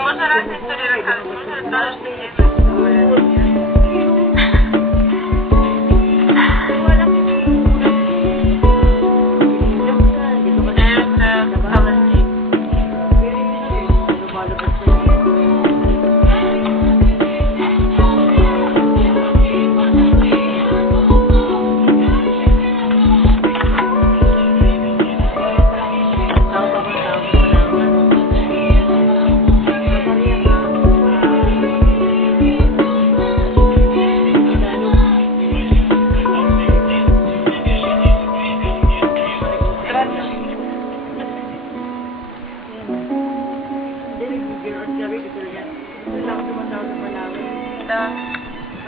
Masarap ito rin ang masarap.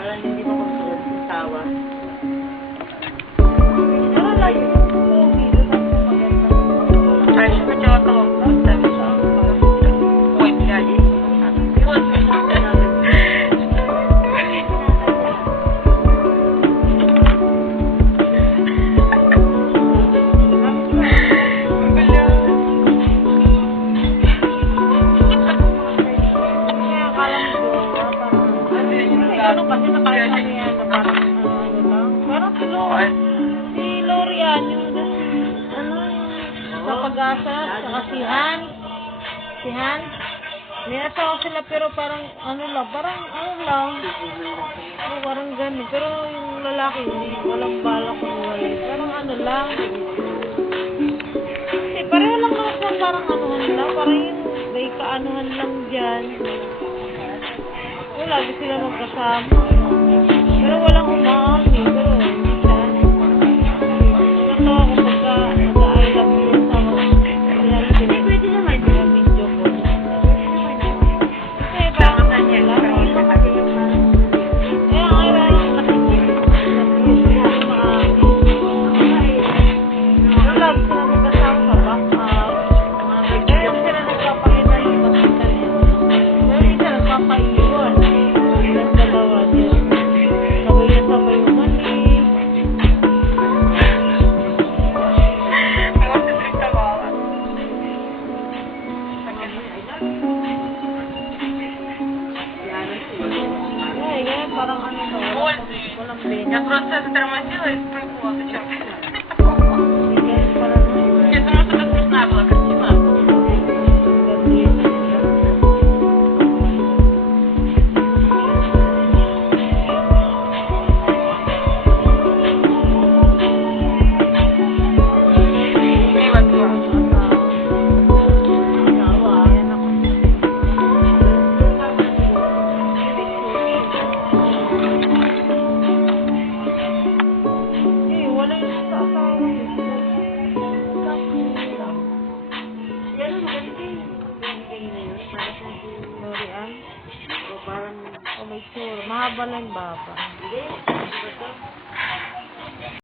Parang hindi mo konsulot yung tawa. Pero lagi mo pogi doon sa maganda. Ay, siya pa siya tawag ko. Sabi siya. Wait, gagi. Ano kasi nakakita niya na parang ano lang. Parang si Lorian yung sa pag-asa, saka si Han. Si Han. Ninasawa sila pero parang ano lang, parang ganun. Pero yung lalaki, walang balak kung walay. Parang ano lang. Kasi pareho lang naman sila parang anuhan lang. Parang yung may kaanuhan lang dyan. Lagi sila magkasama. Pero walang umami. Pero hindi siya. Nagkatawa ko pagka-I love you sa mga hindi pwede naman yung video ko. Kasi parang ano lang. Eh, ang ira yung nakikita. Pero lagi sila magkasama sa back-up. Kaya hindi sila nagpapakita yung makita niya. Pero hindi sila nagpapaiwan. Parang ano to? Walang bina. Я просто затормозила и спрыгнула. Зачем? Parang Я думала, что это смешная была картина. Mahaba lang baba.